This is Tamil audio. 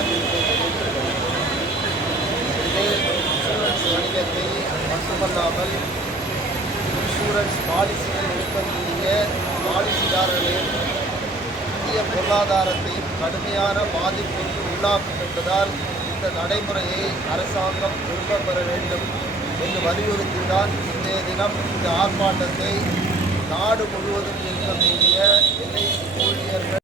அறிவிப்பை வெளியிட்டுள்ளது. இன்சூரன்ஸ் வணிகத்தை மட்டுமல்லாமல் இன்சூரன்ஸ் பாலிசிகள் எடுக்கக்கூடிய பாலிசிதாரர்களையும் இந்திய பொருளாதாரத்தையும் கடுமையான பாதிப்புக்கு உள்ளாக்கும் என்பதால் இந்த நடைமுறையை அரசாங்கம் திரும்பப் பெற வேண்டும் என்று வலியுறுத்திதான் இன்றைய தினம் இந்த ஆர்ப்பாட்டத்தை நாடு முழுவதும் இருக்கக்கூடிய எல்ஐசி ஊழியர்கள்